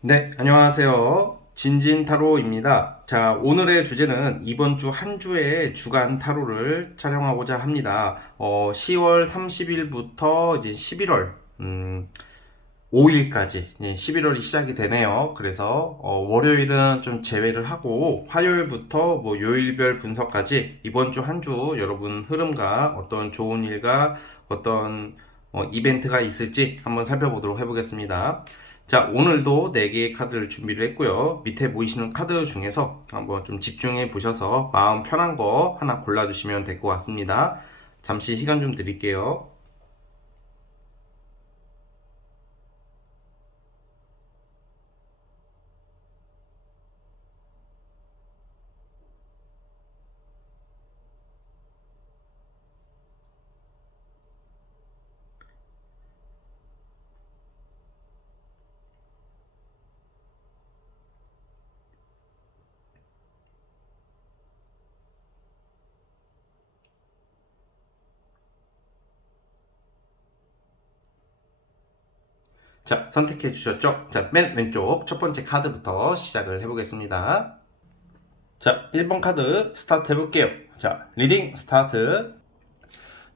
네, 안녕하세요. 진진타로입니다. 자, 오늘의 주제는 이번 주 한 주의 주간 타로를 촬영하고자 합니다. 10월 30일부터 이제 11월 5일까지 11월이 시작이 되네요. 그래서 월요일은 좀 제외를 하고 화요일부터 뭐 요일별 분석까지 이번 주 한 주 여러분 흐름과 어떤 좋은 일과 어떤 이벤트가 있을지 한번 살펴보도록 해보겠습니다. 자, 오늘도 4개의 카드를 준비를 했고요. 밑에 보이시는 카드 중에서 한번 좀 집중해 보셔서 마음 편한 거 하나 골라주시면 될 것 같습니다. 잠시 시간 좀 드릴게요. 자, 선택해 주셨죠? 자, 맨 왼쪽 첫 번째 카드부터 시작을 해보겠습니다. 자, 1번 카드 스타트 해볼게요. 자, 리딩 스타트.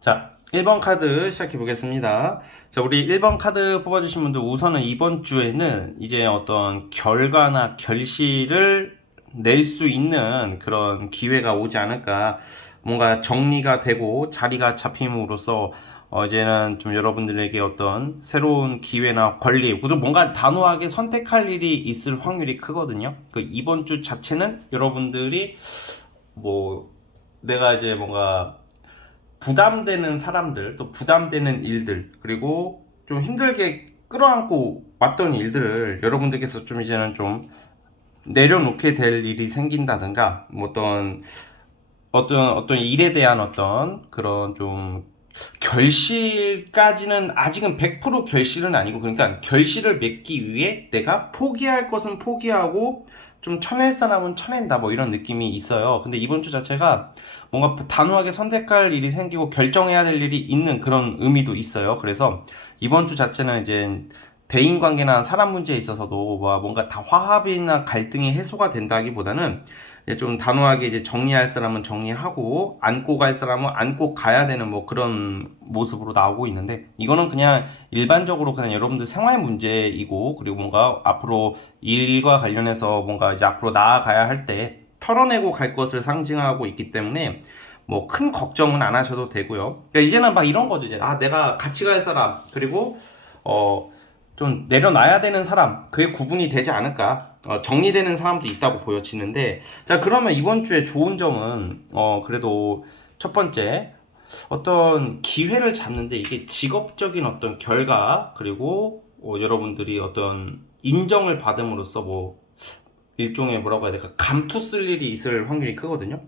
자, 1번 카드 시작해 보겠습니다. 자, 우리 1번 카드 뽑아주신 분들 우선은 이번 주에는 이제 어떤 결과나 결실을 낼 수 있는 그런 기회가 오지 않을까. 뭔가 정리가 되고 자리가 잡힘으로써 이제는 좀 여러분들에게 어떤 새로운 기회나 권리, 그리고 뭔가 단호하게 선택할 일이 있을 확률이 크거든요. 그 이번 주 자체는 여러분들이 뭐 내가 이제 뭔가 부담되는 사람들, 또 부담되는 일들, 그리고 좀 힘들게 끌어안고 왔던 일들을 여러분들께서 좀 이제는 좀 내려놓게 될 일이 생긴다든가, 뭐 어떤 일에 대한 어떤 그런 좀 결실까지는 아직은 100% 결실은 아니고, 그러니까 결실을 맺기 위해 내가 포기할 것은 포기하고 좀 쳐낼 사람은 쳐낸다, 뭐 이런 느낌이 있어요. 근데 이번 주 자체가 뭔가 단호하게 선택할 일이 생기고 결정해야 될 일이 있는 그런 의미도 있어요. 그래서 이번 주 자체는 이제 대인 관계나 사람 문제에 있어서도 뭔가 다 화합이나 갈등이 해소가 된다기보다는 이제 좀 단호하게 이제 정리할 사람은 정리하고 안고 갈 사람은 안고 가야 되는 뭐 그런 모습으로 나오고 있는데, 이거는 그냥 일반적으로 그냥 여러분들 생활 문제이고, 그리고 뭔가 앞으로 일과 관련해서 뭔가 이제 앞으로 나아가야 할 때 털어내고 갈 것을 상징하고 있기 때문에 뭐 큰 걱정은 안 하셔도 되고요. 그러니까 이제는 막 이런 거죠. 이제 내가 같이 갈 사람, 그리고 좀 내려놔야 되는 사람, 그게 구분이 되지 않을까. 정리되는 사람도 있다고 보여지는데, 자, 그러면 이번 주에 좋은 점은 그래도 첫 번째, 어떤 기회를 잡는데 이게 직업적인 어떤 결과, 그리고 여러분들이 어떤 인정을 받음으로써 뭐 일종의 뭐라고 해야 될까, 감투 쓸 일이 있을 확률이 크거든요.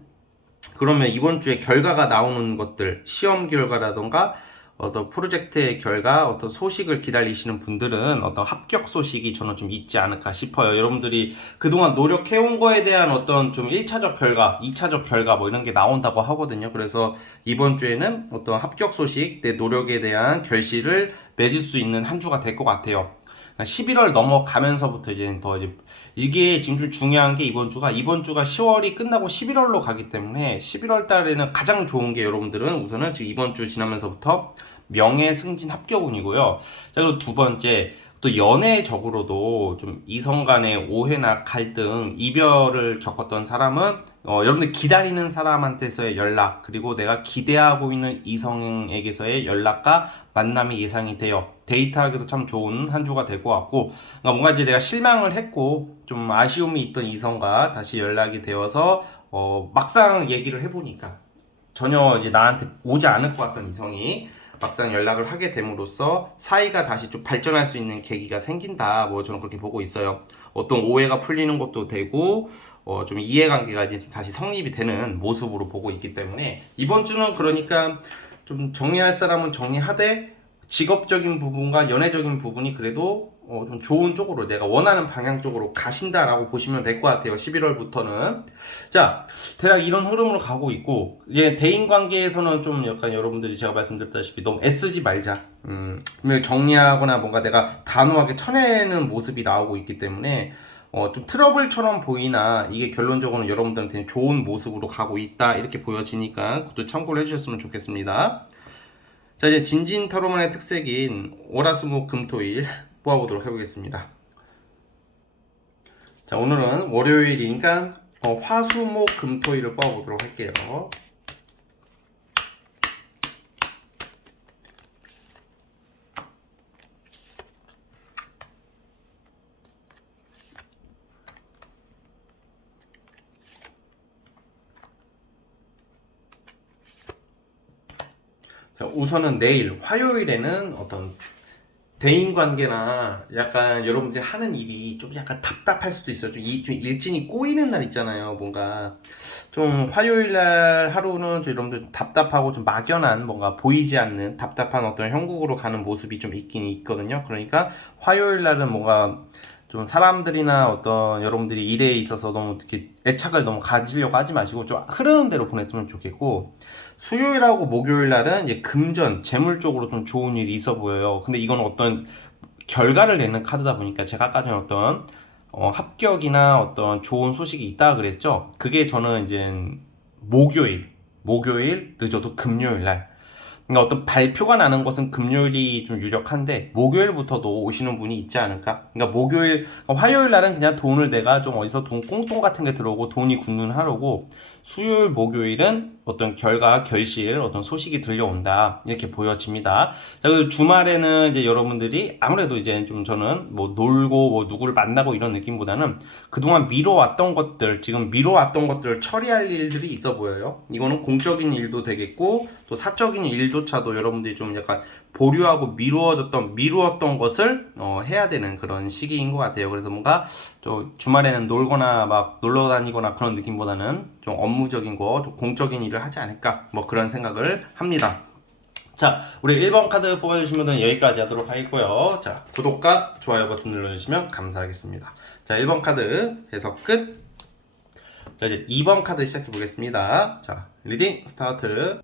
그러면 이번 주에 결과가 나오는 것들, 시험 결과라던가 어떤 프로젝트의 결과, 어떤 소식을 기다리시는 분들은 어떤 합격 소식이 저는 좀 있지 않을까 싶어요. 여러분들이 그동안 노력해온 거에 대한 어떤 좀 1차적 결과, 2차적 결과 뭐 이런 게 나온다고 하거든요. 그래서 이번 주에는 어떤 합격 소식, 내 노력에 대한 결실을 맺을 수 있는 한 주가 될 것 같아요. 11월 넘어가면서부터 이제 이게 지금 좀 중요한 게 이번 주가 10월이 끝나고 11월로 가기 때문에 11월 달에는 가장 좋은 게 여러분들은 우선은 지금 이번 주 지나면서부터 명예 승진 합격운이고요. 자, 그리고 두 번째, 또 연애적으로도 좀 이성 간의 오해나 갈등, 이별을 겪었던 사람은 여러분들 기다리는 사람한테서의 연락, 그리고 내가 기대하고 있는 이성에게서의 연락과 만남이 예상이 돼요. 데이트하기도 참 좋은 한 주가 될 것 같고, 그러니까 뭔가 이제 내가 실망을 했고 좀 아쉬움이 있던 이성과 다시 연락이 되어서 막상 얘기를 해보니까 전혀 이제 나한테 오지 않을 것 같던 이성이 막상 연락을 하게 됨으로써 사이가 다시 좀 발전할 수 있는 계기가 생긴다. 뭐 저는 그렇게 보고 있어요. 어떤 오해가 풀리는 것도 되고 좀 이해관계가 이제 좀 다시 성립이 되는 모습으로 보고 있기 때문에 이번 주는 그러니까 좀 정리할 사람은 정리하되 직업적인 부분과 연애적인 부분이 그래도 좀 좋은 쪽으로 내가 원하는 방향 쪽으로 가신다라고 보시면 될 것 같아요. 11월부터는. 자, 대략 이런 흐름으로 가고 있고, 이제 대인 관계에서는 좀 약간 여러분들이 제가 말씀드렸다시피 너무 애쓰지 말자. 정리하거나 뭔가 내가 단호하게 쳐내는 모습이 나오고 있기 때문에 좀 트러블처럼 보이나 이게 결론적으로는 여러분들한테 좋은 모습으로 가고 있다 이렇게 보여지니까 그것도 참고를 해주셨으면 좋겠습니다. 자, 이제 진진타로만의 특색인 월화수목금토일 뽑아보도록 해보겠습니다. 자, 오늘은 월요일이니까 화수목금토일을 뽑아보도록 할게요. 자, 우선은 내일 화요일에는 어떤 대인관계나 약간 여러분들이 하는 일이 좀 약간 답답할 수도 있어요. 좀 일진이 꼬이는 날 있잖아요. 뭔가 좀 화요일 날 하루는 좀 여러분들 답답하고 좀 막연한 뭔가 보이지 않는 답답한 어떤 형국으로 가는 모습이 좀 있긴 있거든요. 그러니까 화요일 날은 뭔가 좀 사람들이나 어떤 여러분들이 일에 있어서 너무 이렇게 애착을 너무 가지려고 하지 마시고 좀 흐르는 대로 보냈으면 좋겠고, 수요일하고 목요일 날은 이제 금전, 재물 쪽으로 좀 좋은 일이 있어 보여요. 근데 이건 어떤 결과를 내는 카드다 보니까 제가 아까 전에 어떤 합격이나 어떤 좋은 소식이 있다 그랬죠. 그게 저는 이제 목요일 늦어도 금요일 날, 그러니까 어떤 발표가 나는 것은 금요일이 좀 유력한데 목요일부터도 오시는 분이 있지 않을까. 그러니까 화요일 날은 그냥 돈을 내가 좀 어디서 돈 꽁돈 같은 게 들어오고 돈이 굳는 하루고, 수요일 목요일은 어떤 결과 결실 어떤 소식이 들려온다 이렇게 보여집니다. 자, 그리고 주말에는 이제 여러분들이 아무래도 이제 좀 저는 뭐 놀고 뭐 누구를 만나고 이런 느낌보다는 그동안 미뤄왔던 것들, 지금 미뤄왔던 것들을 처리할 일들이 있어 보여요. 이거는 공적인 일도 되겠고 또 사적인 일조차도 여러분들이 좀 약간 보류하고 미루었던 것을 해야 되는 그런 시기인 것 같아요. 그래서 뭔가 좀 주말에는 놀거나 막 놀러 다니거나 그런 느낌보다는 좀 업무적인 거, 좀 공적인 일을 하지 않을까 뭐 그런 생각을 합니다. 자, 우리 1번 카드 뽑아주신 분은 여기까지 하도록 하겠고요. 자, 구독과 좋아요 버튼 눌러주시면 감사하겠습니다. 자, 1번 카드 해석 끝. 자, 이제 2번 카드 시작해 보겠습니다. 자, 리딩 스타트.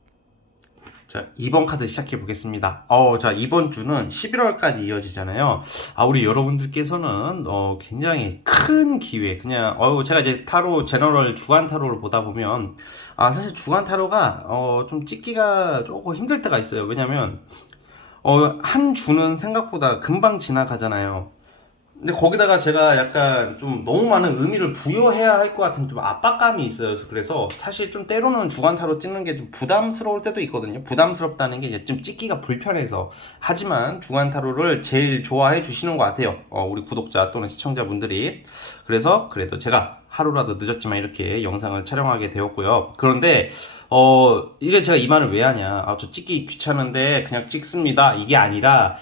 자, 2번 카드 시작해 보겠습니다. 자, 이번 주는 11월까지 이어지잖아요. 우리 여러분들께서는 굉장히 큰 기회, 그냥 제가 이제 타로 제너럴 주간 타로를 보다 보면 사실 주간 타로가 좀 찍기가 조금 힘들 때가 있어요. 왜냐면 한 주는 생각보다 금방 지나가잖아요. 근데 거기다가 제가 약간 좀 너무 많은 의미를 부여해야 할 것 같은 좀 압박감이 있어요. 그래서 사실 좀 때로는 주간타로 찍는 게 좀 부담스러울 때도 있거든요. 부담스럽다는 게 이제 좀 찍기가 불편해서. 하지만 주간타로를 제일 좋아해 주시는 것 같아요. 우리 구독자 또는 시청자분들이. 그래서 그래도 제가 하루라도 늦었지만 이렇게 영상을 촬영하게 되었고요. 그런데 이게 제가 이 말을 왜 하냐, 저 찍기 귀찮은데 그냥 찍습니다, 이게 아니라,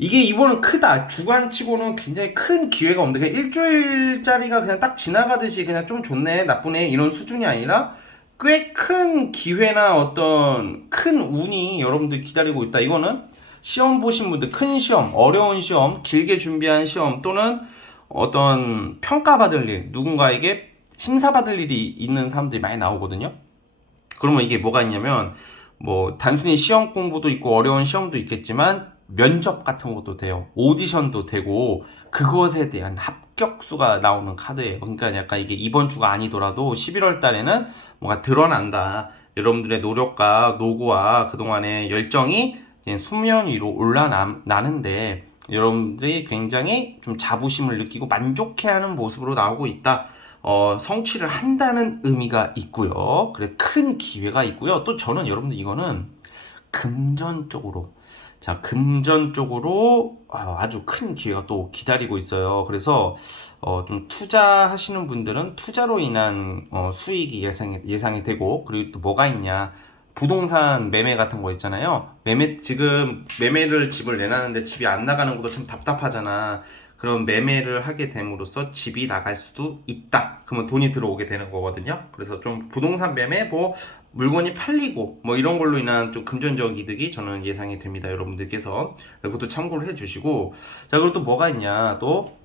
이게 이번은 크다. 주간치고는 굉장히 큰 기회가 없는데 그냥 일주일짜리가 그냥 딱 지나가듯이 그냥 좀 좋네 나쁘네 이런 수준이 아니라 꽤 큰 기회나 어떤 큰 운이 여러분들 기다리고 있다. 이거는 시험 보신 분들, 큰 시험, 어려운 시험, 길게 준비한 시험 또는 어떤 평가받을 일, 누군가에게 심사받을 일이 있는 사람들이 많이 나오거든요. 그러면 이게 뭐가 있냐면 뭐 단순히 시험 공부도 있고 어려운 시험도 있겠지만 면접 같은 것도 돼요. 오디션도 되고 그것에 대한 합격수가 나오는 카드예요. 그러니까 약간 이게 이번 주가 아니더라도 11월 달에는 뭔가 드러난다. 여러분들의 노력과 노고와 그동안의 열정이 수면 위로 올라나는데 여러분들이 굉장히 좀 자부심을 느끼고 만족해하는 모습으로 나오고 있다. 성취를 한다는 의미가 있고요. 그래, 큰 기회가 있고요. 또 저는 여러분들 이거는 금전 쪽으로, 자, 금전 쪽으로 아주 큰 기회가 또 기다리고 있어요. 그래서 좀 투자하시는 분들은 투자로 인한 수익이 예상이 되고, 그리고 또 뭐가 있냐, 부동산 매매 같은 거 있잖아요. 지금 매매를 집을 내놨는데 집이 안 나가는 것도 참 답답하잖아. 그런 매매를 하게 됨으로써 집이 나갈 수도 있다. 그러면 돈이 들어오게 되는 거거든요. 그래서 좀 부동산 매매, 뭐 물건이 팔리고 뭐 이런 걸로 인한 좀 금전적 이득이 저는 예상이 됩니다. 여러분들께서 그것도 참고를 해주시고, 자, 그리고 또 뭐가 있냐, 또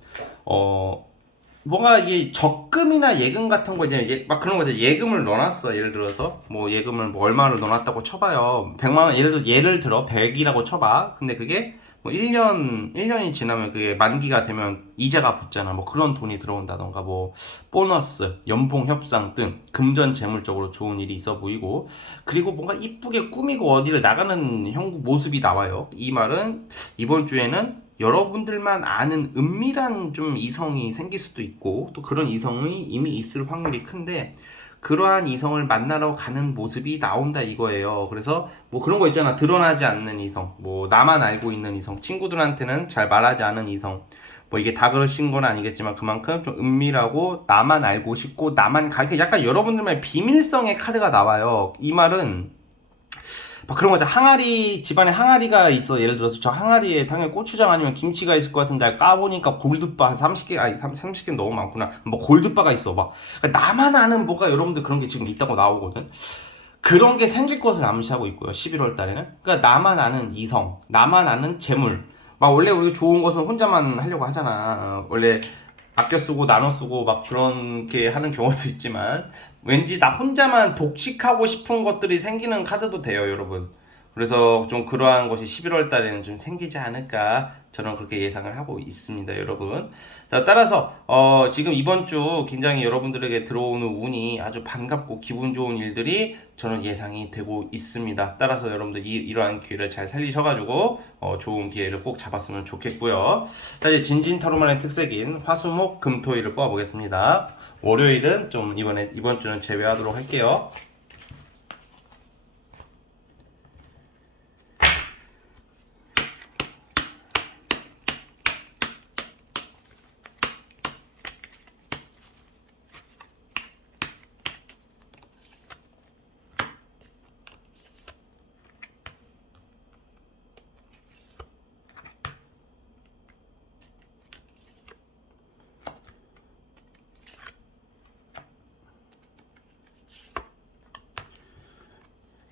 뭔가 이 적금이나 예금 같은 거 이제 막 그런 거죠. 예금을 넣어놨어. 예를 들어서 뭐 예금을 뭐 얼마를 넣어놨다고 쳐봐요. 100만 원 예를 들어 100이라고 쳐봐. 근데 그게 뭐 1년이 지나면 그게 만기가 되면 이자가 붙잖아. 뭐 그런 돈이 들어온다던가 뭐 보너스, 연봉 협상 등 금전 재물적으로 좋은 일이 있어 보이고, 그리고 뭔가 이쁘게 꾸미고 어디를 나가는 형 모습이 나와요. 이 말은 이번 주에는 여러분들만 아는 은밀한 좀 이성이 생길 수도 있고, 또 그런 이성이 이미 있을 확률이 큰데 그러한 이성을 만나러 가는 모습이 나온다 이거예요. 그래서 뭐 그런 거 있잖아. 드러나지 않는 이성, 뭐 나만 알고 있는 이성, 친구들한테는 잘 말하지 않은 이성. 뭐 이게 다 그러신 건 아니겠지만 그만큼 좀 은밀하고 나만 알고 싶고 나만 약간 여러분들만의 비밀성의 카드가 나와요. 이 말은 막 그런 거죠. 항아리, 집안에 항아리가 있어. 예를 들어서 저 항아리에 당연히 고추장 아니면 김치가 있을 것 같은데 까보니까 골드바 한 30개, 아니 30개 너무 많구나. 뭐 골드바가 있어. 막 그러니까 나만 아는 뭐가 여러분들 그런 게 지금 있다고 나오거든. 그런 게 생길 것을 암시하고 있고요. 11월 달에는. 그러니까 나만 아는 이성, 나만 아는 재물. 막 원래 우리 좋은 것은 혼자만 하려고 하잖아. 원래 아껴 쓰고 나눠 쓰고 막 그렇게 하는 경우도 있지만 왠지 나 혼자만 독식하고 싶은 것들이 생기는 카드도 돼요, 여러분. 그래서 좀 그러한 것이 11월 달에는 좀 생기지 않을까 저는 그렇게 예상을 하고 있습니다, 여러분. 자, 따라서 지금 이번 주 굉장히 여러분들에게 들어오는 운이 아주 반갑고 기분 좋은 일들이 저는 예상이 되고 있습니다. 따라서 여러분들 이러한 기회를 잘 살리셔가지고 좋은 기회를 꼭 잡았으면 좋겠고요. 자, 이제 진진타로만의 특색인 화수목 금토일을 뽑아보겠습니다. 월요일은 좀 이번 주는 제외하도록 할게요.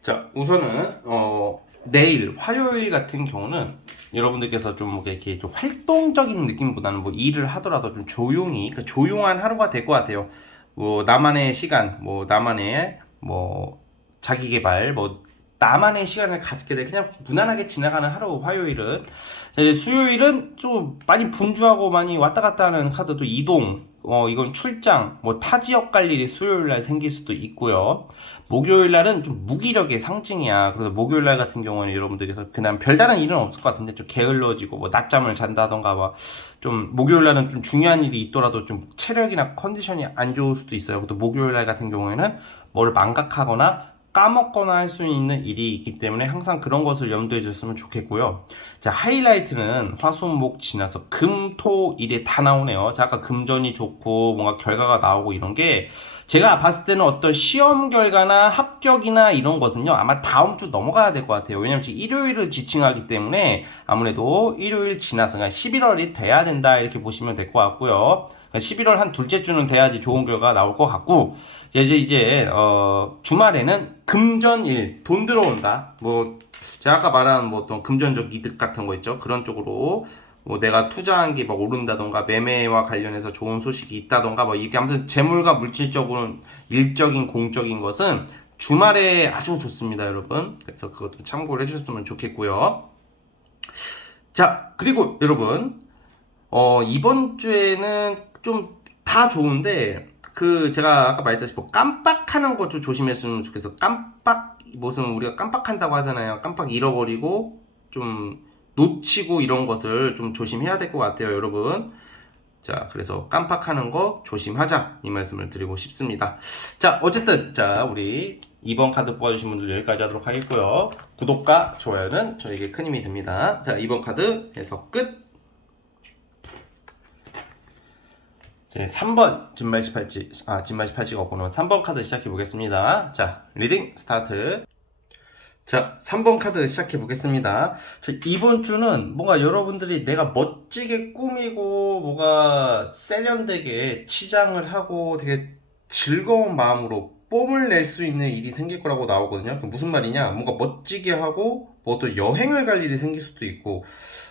자, 우선은 내일 화요일 같은 경우는 여러분들께서 좀 이렇게 좀 활동적인 느낌보다는 뭐 일을 하더라도 좀 조용히, 그러니까 조용한 하루가 될 것 같아요. 뭐 나만의 시간, 뭐 나만의 뭐 자기 개발, 뭐 나만의 시간을 갖게 돼 그냥 무난하게 지나가는 하루. 화요일은. 자, 이제 수요일은 좀 많이 분주하고 많이 왔다 갔다 하는 카드도 이동, 이건 출장, 뭐 타 지역 갈 일이 수요일 날 생길 수도 있고요. 목요일 날은 좀 무기력의 상징이야. 그래서 목요일 날 같은 경우는 여러분들께서 그냥 별다른 일은 없을 것 같은데 좀 게을러지고 뭐 낮잠을 잔다던가 막 좀 목요일 날은 좀 중요한 일이 있더라도 좀 체력이나 컨디션이 안 좋을 수도 있어요. 또 목요일 날 같은 경우에는 뭐를 망각하거나 까먹거나 할 수 있는 일이 있기 때문에 항상 그런 것을 염두에 줬으면 좋겠고요. 자, 하이라이트는 화수목 지나서 금토일에 다 나오네요. 자, 아까 금전이 좋고 뭔가 결과가 나오고 이런 게 제가 봤을 때는 어떤 시험 결과나 합격이나 이런 것은요 아마 다음 주 넘어가야 될 것 같아요. 왜냐면 지금 일요일을 지칭하기 때문에 아무래도 일요일 지나서 그러니까 11월이 돼야 된다 이렇게 보시면 될 것 같고요. 11월 한 둘째 주는 돼야지 좋은 결과가 나올 것 같고, 이제 주말에는 금전일, 돈 들어온다. 뭐 제가 아까 말한 뭐 어떤 금전적 이득 같은 거 있죠. 그런 쪽으로 뭐 내가 투자한 게 막 오른다던가 매매와 관련해서 좋은 소식이 있다던가 뭐 이게 아무튼 재물과 물질적으로 일적인 공적인 것은 주말에 아주 좋습니다, 여러분. 그래서 그것도 참고를 해주셨으면 좋겠고요. 자, 그리고 여러분 이번 주에는 좀 다 좋은데 제가 아까 말했다시피 깜빡하는 것 좀 조심했으면 좋겠어. 무슨 우리가 깜빡한다고 하잖아요. 깜빡 잃어버리고 좀 놓치고 이런 것을 좀 조심해야 될 것 같아요, 여러분. 자, 그래서 깜빡하는 거 조심하자 이 말씀을 드리고 싶습니다. 자, 어쨌든 자, 우리 2번 카드 뽑아주신 분들 여기까지 하도록 하겠고요. 구독과 좋아요는 저에게 큰 힘이 됩니다. 자, 2번 카드 해서 끝. 제 3번 진말시 팔찌가 없고는 3번 카드 시작해 보겠습니다. 자, 리딩 스타트. 자, 3번 카드 시작해 보겠습니다. 자, 이번 주는 뭔가 여러분들이 내가 멋지게 꾸미고 뭐가 세련되게 치장을 하고 되게 즐거운 마음으로 뽐을 낼 수 있는 일이 생길 거라고 나오거든요. 그 무슨 말이냐? 뭔가 멋지게 하고 뭐 또 여행을 갈 일이 생길 수도 있고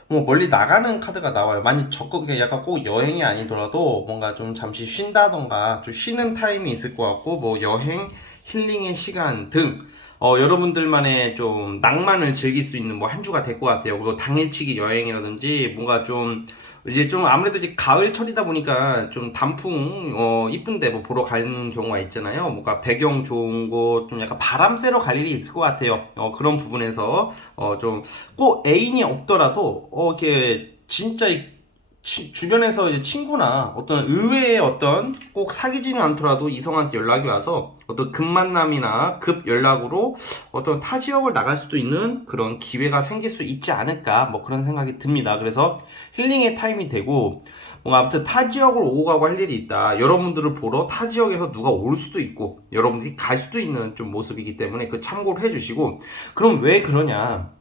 뭐 멀리 나가는 카드가 나와요. 많이 적극 약간 꼭 여행이 아니더라도 뭔가 좀 잠시 쉰다던가 좀 쉬는 타임이 있을 것 같고 뭐 여행, 힐링의 시간 등 여러분들만의 좀 낭만을 즐길 수 있는 뭐 한 주가 될 것 같아요. 그리고 당일치기 여행이라든지 뭔가 좀 이제 좀 아무래도 이제 가을철이다 보니까 좀 단풍 이쁜데 뭐 보러 가는 경우가 있잖아요. 뭔가 배경 좋은 곳 좀 약간 바람 쐬러 갈 일이 있을 것 같아요. 그런 부분에서 좀 꼭 애인이 없더라도 이렇게 진짜 주변에서 이제 친구나 어떤 의외의 어떤 꼭 사귀지는 않더라도 이성한테 연락이 와서 어떤 급 만남이나 급 연락으로 어떤 타 지역을 나갈 수도 있는 그런 기회가 생길 수 있지 않을까 뭐 그런 생각이 듭니다. 그래서 힐링의 타임이 되고 뭔가 아무튼 타 지역을 오고 가고 할 일이 있다. 여러분들을 보러 타 지역에서 누가 올 수도 있고 여러분들이 갈 수도 있는 좀 모습이기 때문에 그 참고를 해주시고 그럼 왜 그러냐?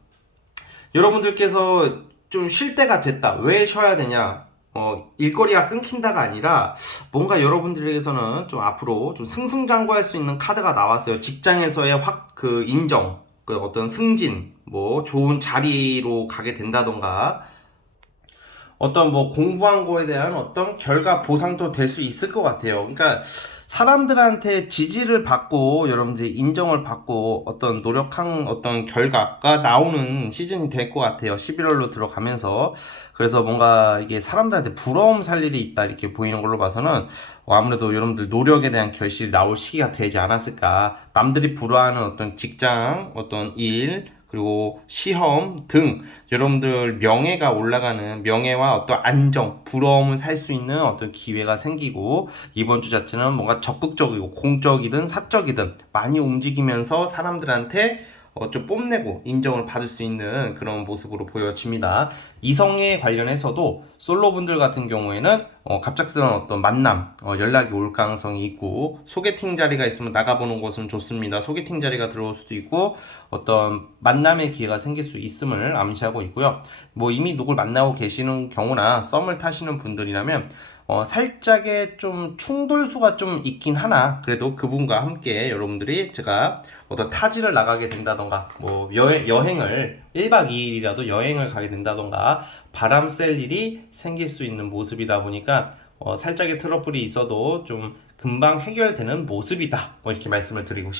여러분들께서 좀 쉴 때가 됐다. 왜 쉬어야 되냐? 일거리가 끊긴다가 아니라 뭔가 여러분들에게서는 좀 앞으로 좀 승승장구할 수 있는 카드가 나왔어요. 직장에서의 그 인정, 그 어떤 승진, 뭐 좋은 자리로 가게 된다던가 어떤 뭐 공부한 거에 대한 어떤 결과 보상도 될 수 있을 것 같아요. 그러니까 사람들한테 지지를 받고 여러분들이 인정을 받고 어떤 노력한 어떤 결과가 나오는 시즌이 될 것 같아요. 11월로 들어가면서. 그래서 뭔가 이게 사람들한테 부러움 살 일이 있다 이렇게 보이는 걸로 봐서는 아무래도 여러분들 노력에 대한 결실이 나올 시기가 되지 않았을까. 남들이 부러워하는 어떤 직장, 어떤 일, 그리고 시험 등 여러분들 명예가 올라가는 명예와 어떤 안정, 부러움을 살 수 있는 어떤 기회가 생기고 이번 주 자체는 뭔가 적극적이고 공적이든 사적이든 많이 움직이면서 사람들한테 좀 뽐내고 인정을 받을 수 있는 그런 모습으로 보여집니다. 이성에 관련해서도 솔로분들 같은 경우에는 갑작스러운 어떤 만남, 연락이 올 가능성이 있고 소개팅 자리가 있으면 나가보는 것은 좋습니다. 소개팅 자리가 들어올 수도 있고 어떤 만남의 기회가 생길 수 있음을 암시하고 있고요. 뭐 이미 누굴 만나고 계시는 경우나 썸을 타시는 분들이라면 살짝의 좀 충돌수가 좀 있긴 하나 그래도 그분과 함께 여러분들이 제가 어떤 타지를 나가게 된다던가 뭐 여행을 1박 2일이라도 여행을 가게 된다던가 바람 쐴 일이 생길 수 있는 모습이다 보니까 살짝의 트러블이 있어도 좀 금방 해결되는 모습이다 뭐 이렇게 말씀을 드리고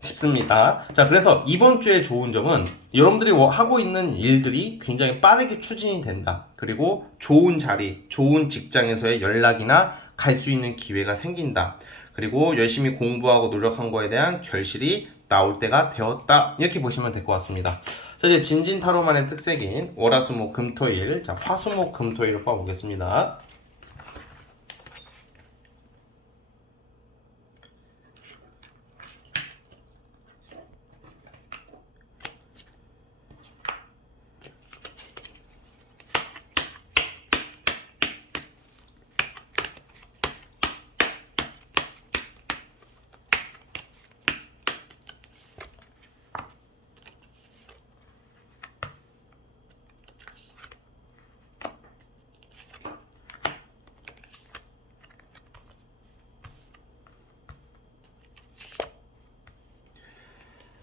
싶습니다. 자, 그래서 이번 주에 좋은 점은 여러분들이 하고 있는 일들이 굉장히 빠르게 추진이 된다. 그리고 좋은 자리, 좋은 직장에서의 연락이나 갈 수 있는 기회가 생긴다. 그리고 열심히 공부하고 노력한 거에 대한 결실이 나올 때가 되었다. 이렇게 보시면 될 것 같습니다. 자, 이제 진진타로만의 특색인 월화수목금토일, 자, 화수목금토일을 뽑아보겠습니다.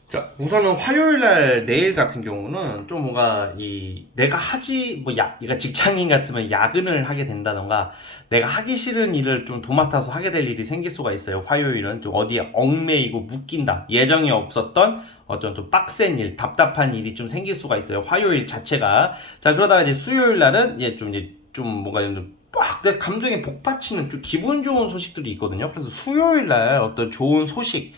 자, 우선은 화요일 날 내일 같은 경우는 좀 뭔가 내가 하지 뭐 얘가 직장인 같으면 야근을 하게 된다던가 내가 하기 싫은 일을 좀 도맡아서 하게 될 일이 생길 수가 있어요. 화요일은 좀 어디에 얽매이고 묶인다. 예정이 없었던 어떤 좀 빡센 일, 답답한 일이 좀 생길 수가 있어요. 화요일 자체가. 자, 그러다가 이제 수요일 날은 좀 뭔가 막 내 감정에 복받치는 좀 기분 좋은 소식들이 있거든요. 그래서 수요일 날 어떤 좋은 소식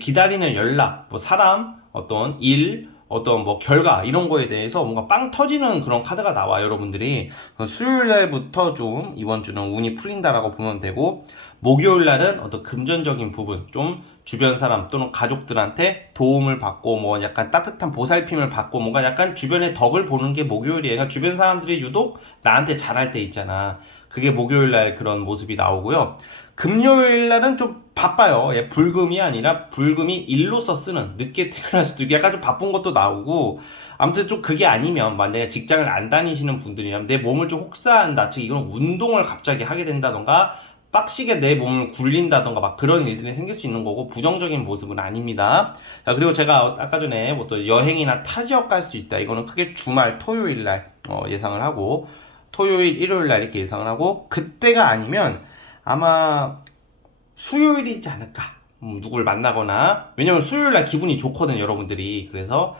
기다리는 연락, 뭐 사람, 어떤 일, 어떤 뭐 결과 이런 거에 대해서 뭔가 빵 터지는 그런 카드가 나와 여러분들이 수요일 날부터 좀 이번 주는 운이 풀린다라고 보면 되고 목요일 날은 어떤 금전적인 부분 좀 주변 사람 또는 가족들한테 도움을 받고 뭐 약간 따뜻한 보살핌을 받고 뭔가 약간 주변의 덕을 보는 게 목요일이에요. 그러니까 주변 사람들이 유독 나한테 잘할 때 있잖아. 그게 목요일 날 그런 모습이 나오고요. 금요일 날은 좀 바빠요. 예, 불금이 아니라 불금이 일로서 쓰는 늦게 퇴근할 수도 있고 약간 좀 바쁜 것도 나오고 아무튼 좀 그게 아니면 만약에 직장을 안 다니시는 분들이라면 내 몸을 좀 혹사한다. 즉 이건 운동을 갑자기 하게 된다던가 빡시게 내 몸을 굴린다던가 막 그런 일들이 생길 수 있는 거고 부정적인 모습은 아닙니다. 자, 그리고 제가 아까 전에 뭐 또 여행이나 타 지역 갈 수 있다. 이거는 크게 주말 토요일 날 예상을 하고 토요일 일요일 날 이렇게 예상을 하고 그때가 아니면 아마 수요일이지 않을까. 누굴 만나거나 왜냐면 수요일 날 기분이 좋거든 여러분들이. 그래서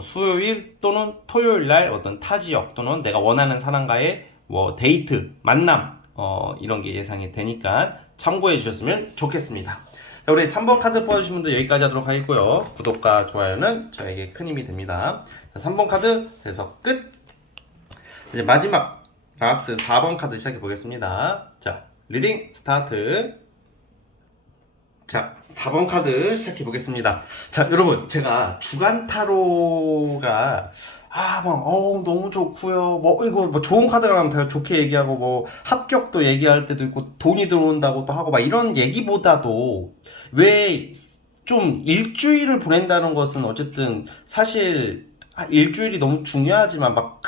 수요일 또는 토요일 날 어떤 타 지역 또는 내가 원하는 사람과의 뭐 데이트 만남 이런 게 예상이 되니까 참고해 주셨으면 좋겠습니다. 자, 우리 3번 카드 뽑아주신 분들 여기까지 하도록 하겠고요. 구독과 좋아요는 저에게 큰 힘이 됩니다. 자, 3번 카드 그래서 끝. 이제 마지막 라스트 4번 카드 시작해 보겠습니다. 자, 리딩 스타트. 자, 4번 카드 시작해 보겠습니다. 자, 여러분, 제가 주간 타로가 너무 좋고요. 뭐 이거 뭐 좋은 카드가 나오면 다 좋게 얘기하고 뭐 합격도 얘기할 때도 있고 돈이 들어온다고 또 하고 막 이런 얘기보다도 왜 좀 일주일을 보낸다는 것은 어쨌든 사실 일주일이 너무 중요하지만 막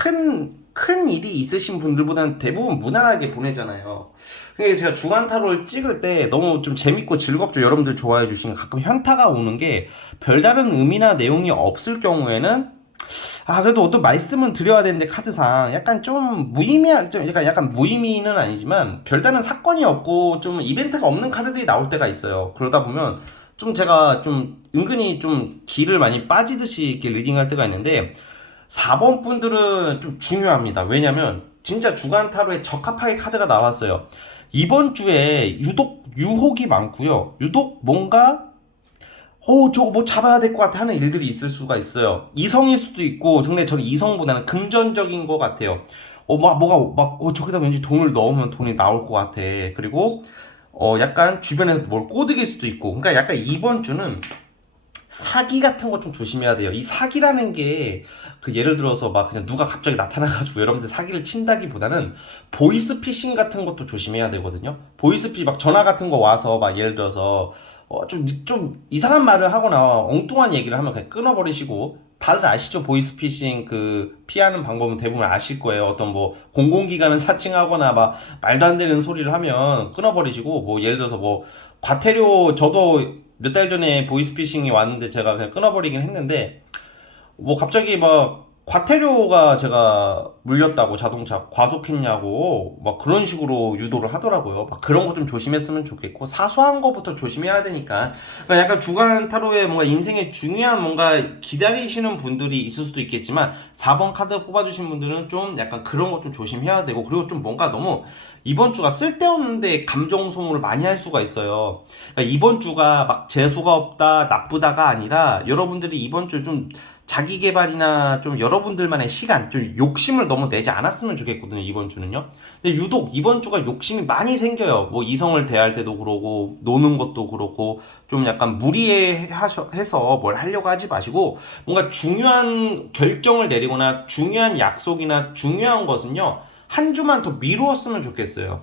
큰 일이 있으신 분들보다는 대부분 무난하게 보내잖아요. 근데 제가 주간 타로를 찍을 때 너무 좀 재밌고 즐겁죠. 여러분들 좋아해 주시는 가끔 현타가 오는 게 별다른 의미나 내용이 없을 경우에는 그래도 어떤 말씀은 드려야 되는데 카드상 약간 좀 무의미한 좀 약간 무의미는 아니지만 별다른 사건이 없고 좀 이벤트가 없는 카드들이 나올 때가 있어요. 그러다 보면 좀 제가 좀 은근히 좀 기를 많이 빠지듯이 이렇게 리딩할 때가 있는데 4번 분들은 좀 중요합니다. 왜냐면 진짜 주간 타로에 적합하게 카드가 나왔어요. 이번 주에 유독 유혹이 많고요. 유독 뭔가 저거 뭐 잡아야 될 것 같아 하는 일들이 있을 수가 있어요. 이성일 수도 있고, 근데 저는 이성보다는 금전적인 것 같아요. 저기다 왠지 돈을 넣으면 돈이 나올 것 같아. 그리고, 약간 주변에서 뭘 꼬드길 수도 있고. 그러니까 약간 이번 주는 사기 같은 거 좀 조심해야 돼요. 이 사기라는 게 그 예를 들어서 막 그냥 누가 갑자기 나타나가지고 여러분들 사기를 친다기보다는 보이스피싱 같은 것도 조심해야 되거든요. 보이스피 막 전화 같은 거 와서 막 예를 들어서 좀 이상한 말을 하거나 엉뚱한 얘기를 하면 그냥 끊어버리시고 다들 아시죠? 보이스피싱 그 피하는 방법은 대부분 아실 거예요. 어떤 뭐 공공기관을 사칭하거나 막 말도 안 되는 소리를 하면 끊어버리시고 뭐 예를 들어서 뭐 과태료 저도 몇 달 전에 보이스피싱이 왔는데 제가 그냥 끊어버리긴 했는데 뭐 갑자기 막 과태료가 제가 물렸다고 자동차 과속했냐고 막 그런 식으로 유도를 하더라고요. 막 그런 거 좀 조심했으면 좋겠고 사소한 거부터 조심해야 되니까 그러니까 약간 주간 타로에 뭔가 인생에 중요한 뭔가 기다리시는 분들이 있을 수도 있겠지만 4번 카드 뽑아주신 분들은 좀 약간 그런 거 좀 조심해야 되고 그리고 좀 뭔가 너무 이번 주가 쓸데없는데 감정 소모를 많이 할 수가 있어요. 그러니까 이번 주가 막 재수가 없다 나쁘다가 아니라 여러분들이 이번 주 좀 자기 개발이나 좀 여러분들만의 시간, 좀 욕심을 너무 내지 않았으면 좋겠거든요, 이번 주는요. 근데 유독 이번 주가 욕심이 많이 생겨요. 뭐 이성을 대할 때도 그러고, 노는 것도 그렇고, 좀 약간 무리해서 뭘 하려고 하지 마시고, 뭔가 중요한 결정을 내리거나, 중요한 약속이나 중요한 것은요, 한 주만 더 미루었으면 좋겠어요.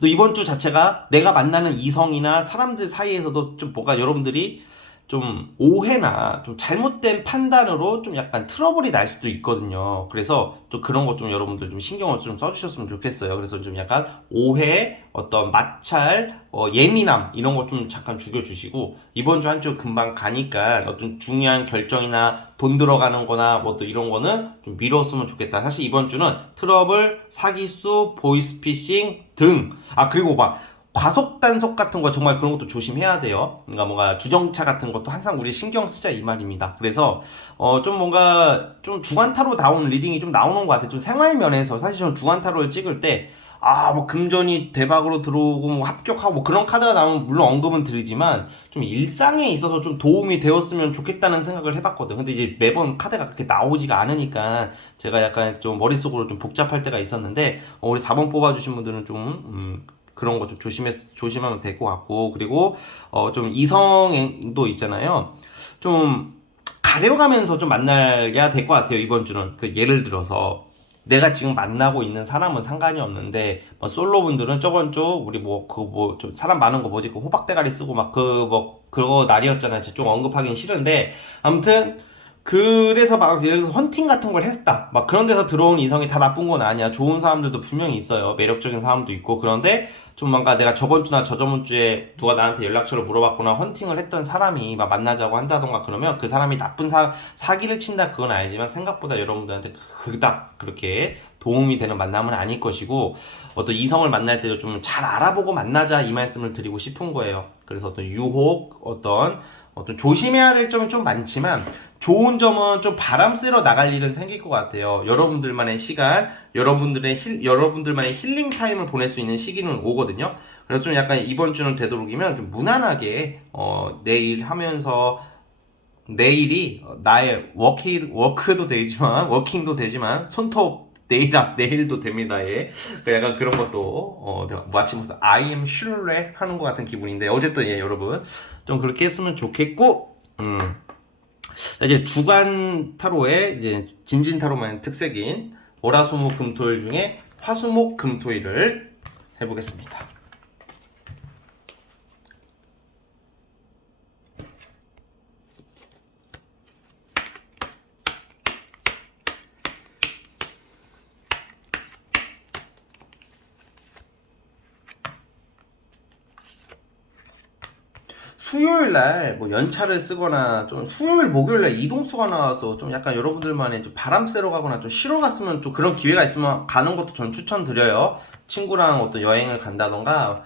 또 이번 주 자체가 내가 만나는 이성이나 사람들 사이에서도 좀 뭔가 여러분들이 좀 오해나 좀 잘못된 판단으로 좀 약간 트러블이 날 수도 있거든요. 그래서 좀 그런 거 좀 여러분들 좀 신경을 좀 써주셨으면 좋겠어요. 그래서 좀 약간 오해, 어떤 마찰, 예민함 이런 거 좀 잠깐 죽여주시고 이번 주 한 주 금방 가니까 어떤 중요한 결정이나 돈 들어가는 거나 뭐 또 이런 거는 좀 미뤘으면 좋겠다. 사실 이번 주는 트러블, 사기수, 보이스피싱 등 그리고 막 과속 단속 같은 거 정말 그런 것도 조심해야 돼요. 그러니까 뭔가 주정차 같은 것도 항상 우리 신경 쓰자 이 말입니다. 그래서 좀 뭔가 좀 주간타로 나오는 리딩이 좀 나오는 것 같아요. 좀 생활 면에서 사실 저는 주간타로를 찍을 때 뭐 금전이 대박으로 들어오고 뭐 합격하고 뭐 그런 카드가 나오면 물론 언급은 드리지만 좀 일상에 있어서 좀 도움이 되었으면 좋겠다는 생각을 해봤거든. 근데 이제 매번 카드가 그렇게 나오지가 않으니까 제가 약간 좀 머릿속으로 좀 복잡할 때가 있었는데 우리 4번 뽑아주신 분들은 좀 그런 거 좀 조심하면 될 것 같고, 그리고 좀 이성도 있잖아요. 좀 가려가면서 좀 만나야 될 것 같아요, 이번 주는. 그 예를 들어서 내가 지금 만나고 있는 사람은 상관이 없는데, 뭐 솔로분들은 저번 주 우리 좀 사람 많은 거 뭐지, 그 호박대가리 쓰고 막 그거 날이었잖아요. 좀 언급하긴 싫은데, 아무튼 그래서 막 예를 들어서 헌팅 같은 걸 했다, 막 그런 데서 들어온 이성이 다 나쁜 건 아니야. 좋은 사람들도 분명히 있어요. 매력적인 사람도 있고. 그런데 좀 뭔가 내가 저번 주나 저저번 주에 누가 나한테 연락처를 물어봤거나 헌팅을 했던 사람이 막 만나자고 한다던가 그러면 그 사람이 나쁜 사기를 친다, 그건 알지만 생각보다 여러분들한테 그닥 그렇게 도움이 되는 만남은 아닐 것이고, 어떤 이성을 만날 때도 좀 잘 알아보고 만나자, 이 말씀을 드리고 싶은 거예요. 그래서 어떤 유혹, 어떤 조심해야 될 점이 좀 많지만, 좋은 점은 좀 바람 쐬러 나갈 일은 생길 것 같아요. 여러분들만의 시간, 여러분들만의 힐링 타임을 보낼 수 있는 시기는 오거든요. 그래서 좀 약간 이번 주는 되도록이면 좀 무난하게 내일 하면서, 내일이 나의 워크도 되지만, 워킹도 되지만, 손톱 내일도 됩니다. 예. 그러니까 약간 그런 것도 마치 무슨 I am 슐레 하는 것 같은 기분인데, 어쨌든 예, 여러분 좀 그렇게 했으면 좋겠고. 이제 주간 타로의 이제 진진 타로만의 특색인 월화수목 금토일 중에 화수목 금토일을 해보겠습니다. 수요일 날 뭐 연차를 쓰거나, 좀 수요일 목요일 날 이동수가 나와서 좀 약간 여러분들만의 좀 바람 쐬러 가거나 좀 쉬러 갔으면, 좀 그런 기회가 있으면 가는 것도 전 추천드려요. 친구랑 어떤 여행을 간다던가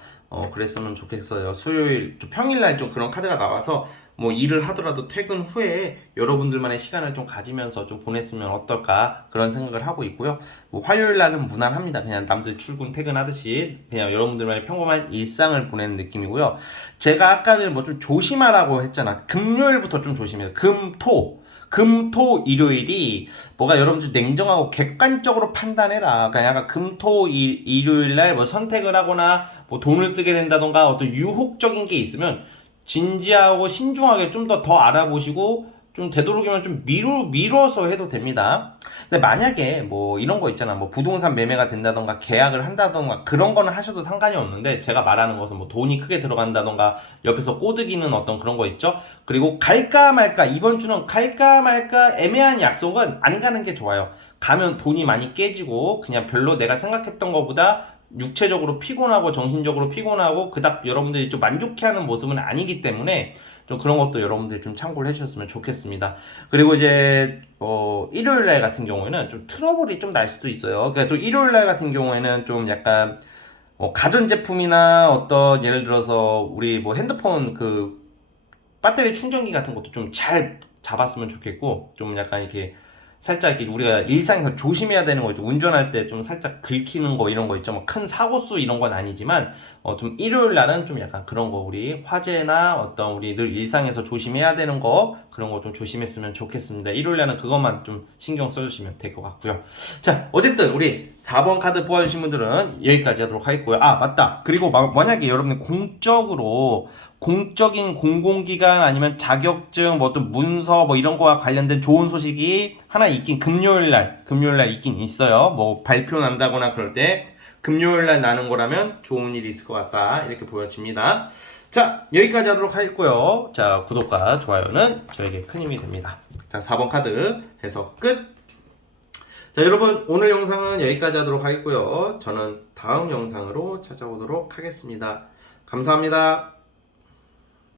그랬으면 좋겠어요. 수요일 좀 평일 날 좀 그런 카드가 나와서 뭐 일을 하더라도 퇴근 후에 여러분들만의 시간을 좀 가지면서 좀 보냈으면 어떨까, 그런 생각을 하고 있고요. 뭐 화요일 날은 무난합니다. 그냥 남들 출근 퇴근하듯이 그냥 여러분들만의 평범한 일상을 보내는 느낌이고요. 제가 아까 전에 뭐 좀 조심하라고 했잖아. 금요일부터 좀 조심해요. 금토 일요일이 뭐가, 여러분들 냉정하고 객관적으로 판단해라. 그냥 약간 일요일 날 뭐 선택을 하거나 뭐 돈을 쓰게 된다던가 어떤 유혹적인 게 있으면 진지하고 신중하게 좀 더 알아보시고, 좀 되도록이면 좀 미뤄서 해도 됩니다. 근데 만약에 뭐 이런 거 있잖아, 뭐 부동산 매매가 된다던가 계약을 한다던가 그런 거는 하셔도 상관이 없는데, 제가 말하는 것은 뭐 돈이 크게 들어간다던가 옆에서 꼬드기는 어떤 그런 거 있죠. 그리고 갈까 말까, 이번 주는 갈까 말까 애매한 약속은 안 가는 게 좋아요. 가면 돈이 많이 깨지고 그냥 별로 내가 생각했던 것보다 육체적으로 피곤하고 정신적으로 피곤하고 그닥 여러분들이 좀 만족해하는 모습은 아니기 때문에, 좀 그런 것도 여러분들이 좀 참고를 해주셨으면 좋겠습니다. 그리고 이제 일요일 날 같은 경우에는 좀 트러블이 좀 날 수도 있어요. 그러니까 좀 일요일 날 같은 경우에는 좀 약간 가전제품이나 어떤 예를 들어서 우리 뭐 핸드폰 그 배터리 충전기 같은 것도 좀 잘 잡았으면 좋겠고, 좀 약간 이렇게 살짝 이렇게 우리가 일상에서 조심해야 되는 거죠. 운전할 때 좀 살짝 긁히는 거 이런 거 있죠. 뭐 큰 사고수 이런 건 아니지만 좀 일요일 날은 좀 약간 그런 거, 우리 화재나 어떤 우리 늘 일상에서 조심해야 되는 거, 그런 거 좀 조심했으면 좋겠습니다. 일요일 날은 그것만 좀 신경 써주시면 될 것 같고요. 자, 어쨌든 우리 4번 카드 뽑아주신 분들은 여기까지 하도록 하겠고요. 아, 맞다. 그리고 만약에 여러분이 공적인 공공기관 아니면 자격증, 뭐 어떤 문서 뭐 이런 거와 관련된 좋은 소식이 하나 금요일 날 있긴 있어요. 뭐 발표 난다거나 그럴 때 금요일 날 나는 거라면 좋은 일이 있을 것 같다, 이렇게 보여집니다. 자, 여기까지 하도록 하겠고요. 자, 구독과 좋아요는 저에게 큰 힘이 됩니다. 자, 4번 카드 해석 끝. 자, 여러분 오늘 영상은 여기까지 하도록 하겠고요. 저는 다음 영상으로 찾아오도록 하겠습니다. 감사합니다.